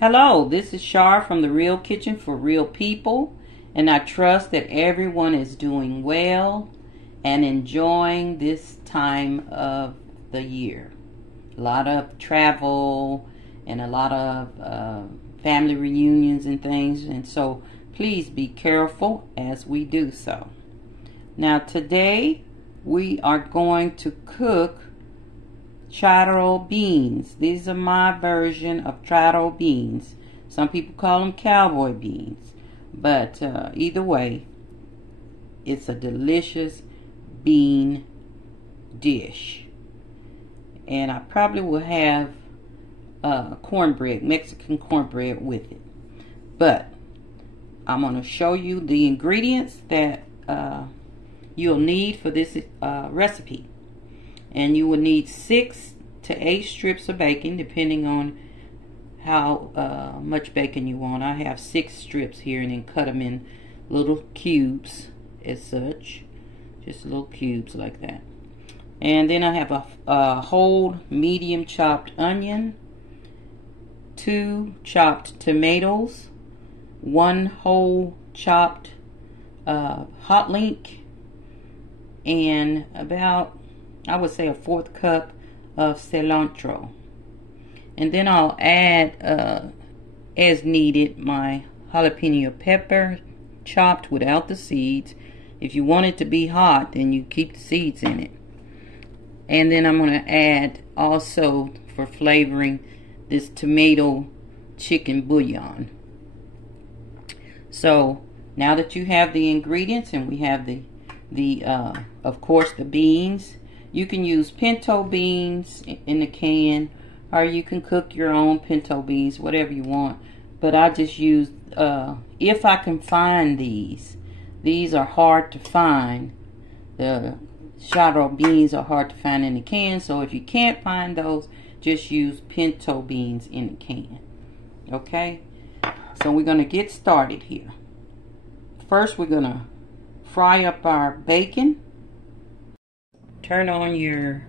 Hello, this is Char from the Real Kitchen for Real People, and I trust that everyone is doing well and enjoying this time of the year. A lot of travel and a lot of family reunions and things, and so please be careful as we do so. Now today we are going to cook Charro beans. These are my version of Charro beans. Some people call them Cowboy Beans, but either way, it's a delicious bean dish. And I probably will have cornbread, Mexican cornbread with it. But I'm going to show you the ingredients that you'll need for this recipe. And you will need 6 to 8 strips of bacon, depending on how much bacon you want. I have 6 strips here, and then cut them in little cubes as such. Just little cubes like that. And then I have a whole medium chopped onion, 2 chopped tomatoes, 1 whole chopped hot link, and about, I would say, a 1/4 cup of cilantro. And then I'll add, as needed, my jalapeno pepper, chopped without the seeds. If you want it to be hot, then you keep the seeds in it. And then I'm going to add, also for flavoring, this tomato chicken bouillon. So now that you have the ingredients, and we have of course, the beans. You can use pinto beans in the can, or you can cook your own pinto beans, whatever you want. But I just use, if I can find these. These are hard to find. The Charro beans are hard to find in the can, so if you can't find those, just use pinto beans in the can. Okay? So we're going to get started here. First, we're going to fry up our bacon. Turn on your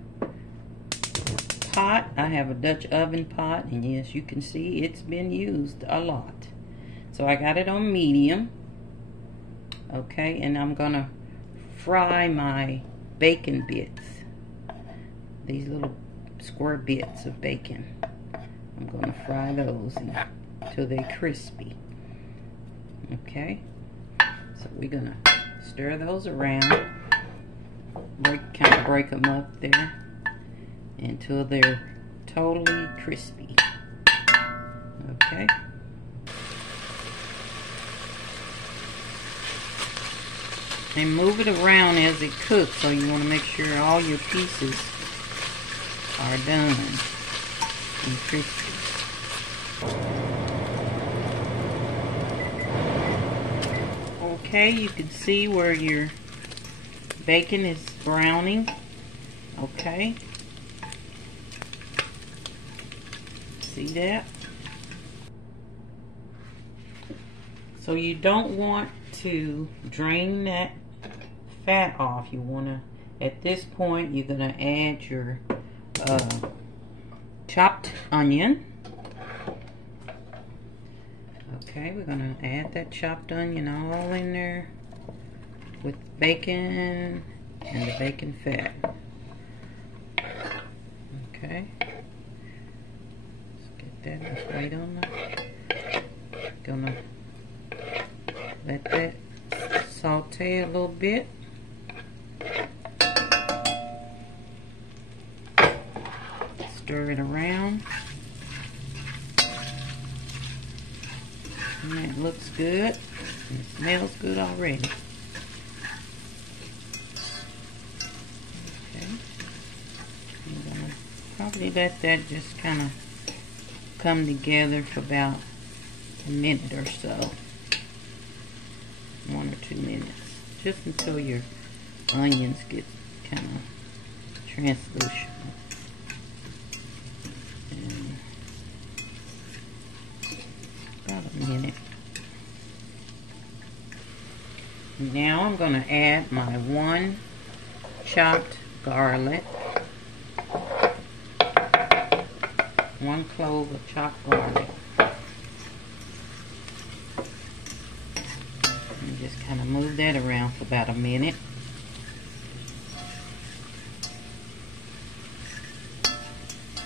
pot. I have a Dutch oven pot, and yes, you can see it's been used a lot. So I got it on medium. Okay, and I'm gonna fry my bacon bits. These little square bits of bacon. I'm gonna fry those until they're crispy. Okay, so we're gonna stir those around. Kind of break them up there until they're totally crispy. Okay. And move it around as it cooks, so you want to make sure all your pieces are done and crispy. Okay, you can see where your bacon is browning. Okay. See that? So you don't want to drain that fat off. You want to, at this point, you're going to add your chopped onion. Okay, we're going to add that chopped onion all in there with bacon and the bacon fat. Okay. Let's get that. Let's wait on that. Gonna let that saute a little bit. Stir it around. And that looks good. And it smells good already. Probably let that just kind of come together for about a minute or so. 1 or 2 minutes. Just until your onions get kind of translucent. And about a minute. Now I'm going to add my 1 chopped garlic. 1 clove of chopped garlic. Kind of move that around for about a minute.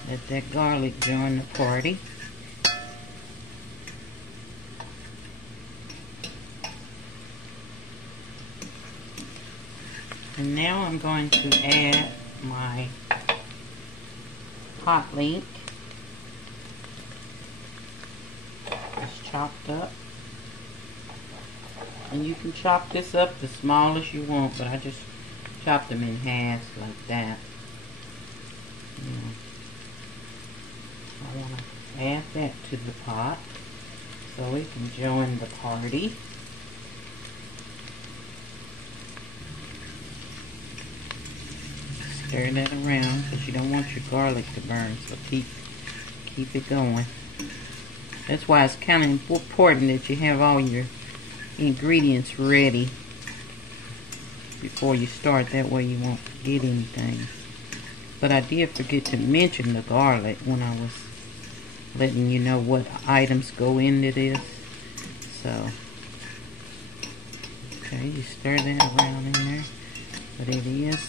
Let that garlic join the party. And now I'm going to add my hot link. It's chopped up. And you can chop this up the smallest you want, but I just chopped them in halves like that. Yeah. I want to add that to the pot so it can join the party. Stir that around because you don't want your garlic to burn, so keep it going. That's why it's kind of important that you have all your ingredients ready before you start. That way you won't forget anything. But I did forget to mention the garlic when I was letting you know what items go into this. So, okay, you stir that around in there. But it is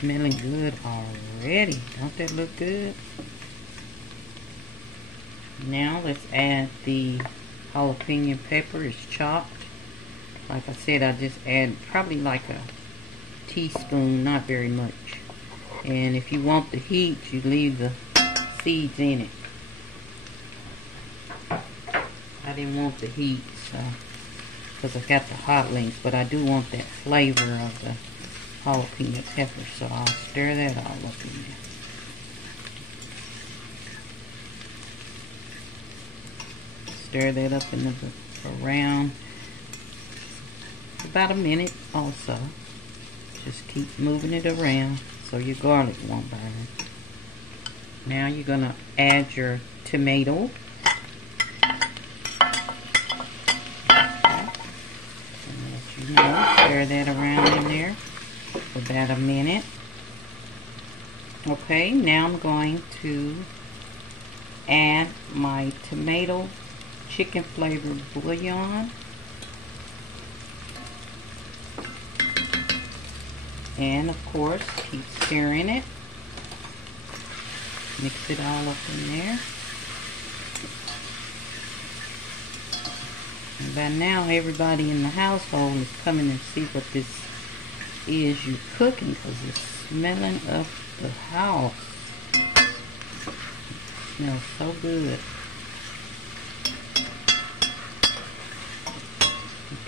smelling good already. Don't that look good? Now let's add the jalapeno pepper. It's chopped. Like I said, I just add probably like a teaspoon, not very much. And if you want the heat, you leave the seeds in it. I didn't want the heat, so because I got the hot links, but I do want that flavor of the jalapeno pepper, so I'll stir that all up in there. Stir that up in the around about a minute also. Just keep moving it around so your garlic won't burn. Now you're gonna add your tomato. Stir that around in there for about a minute. Okay, now I'm going to add my tomato chicken flavored bouillon. And of course, keep stirring it. Mix it all up in there. And by now, everybody in the household is coming to see what this is you're cooking, because it's smelling up the house. It smells so good.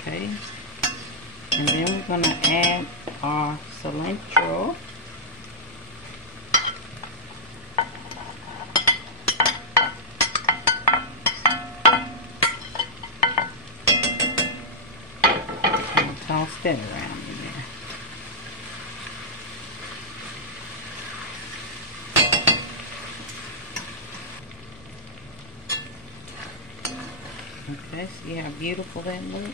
Okay. And then we're going to add our cilantro. Toss that around in there. Okay, see how beautiful that looks?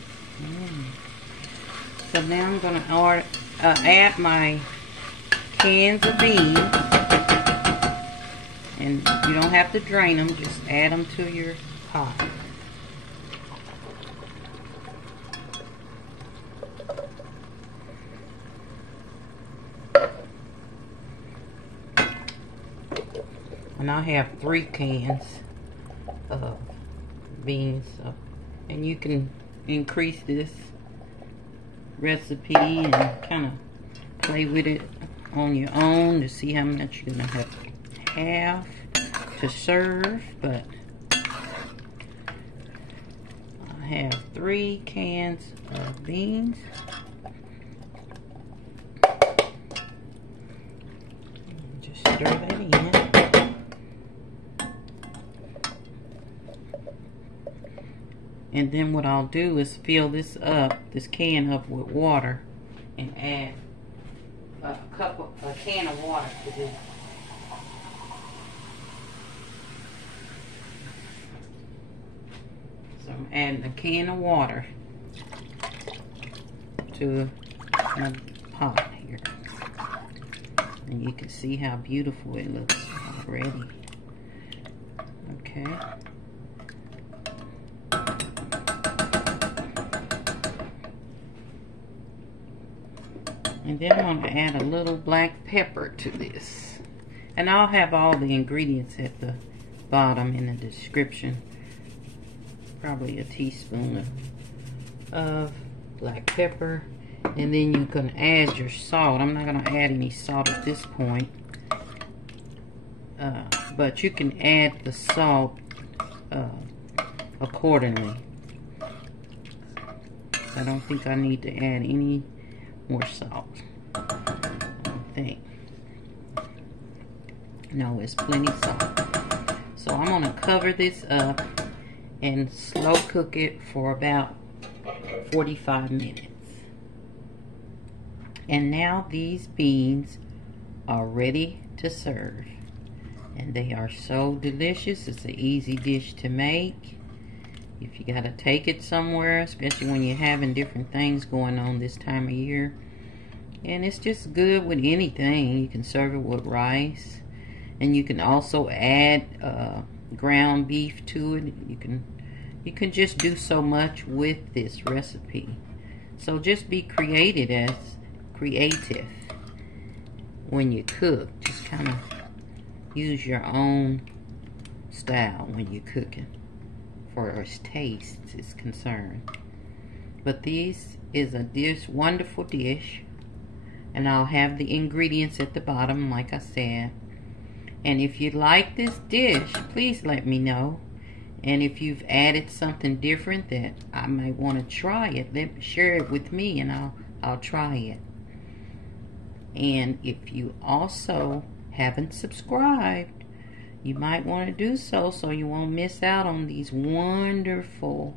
So now I'm going to add my cans of beans. And you don't have to drain them, just add them to your pot. And I have 3 cans of beans, and you can increase this recipe and kind of play with it on your own to see how much you're going to have to serve. But I have 3 cans of beans. Just stir that in. And then what I'll do is fill this can up with water, and add a can of water to this. So I'm adding a can of water to my pot here. And you can see how beautiful it looks already. Okay. And then I'm going to add a little black pepper to this. And I'll have all the ingredients at the bottom in the description. Probably a teaspoon of black pepper. And then you can add your salt. I'm not going to add any salt at this point. But you can add the salt accordingly. I don't think I need to add any more salt. I think. No, it's plenty salt. So I'm going to cover this up and slow cook it for about 45 minutes. And now these beans are ready to serve. And they are so delicious. It's an easy dish to make. If you gotta take it somewhere, especially when you're having different things going on this time of year. And it's just good with anything. You can serve it with rice. And you can also add ground beef to it. You can just do so much with this recipe. So just be creative when you cook. Just kind of use your own style when you're cooking, for as taste is concerned. But this is a wonderful dish, and I'll have the ingredients at the bottom, like I said. And if you like this dish, please let me know. And if you've added something different that I might want to try it, share it with me, and I'll try it. And if you also haven't subscribed, you might want to do so you won't miss out on these wonderful,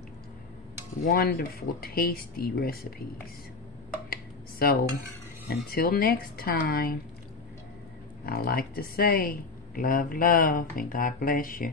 wonderful, tasty recipes. So until next time, I like to say love, and God bless you.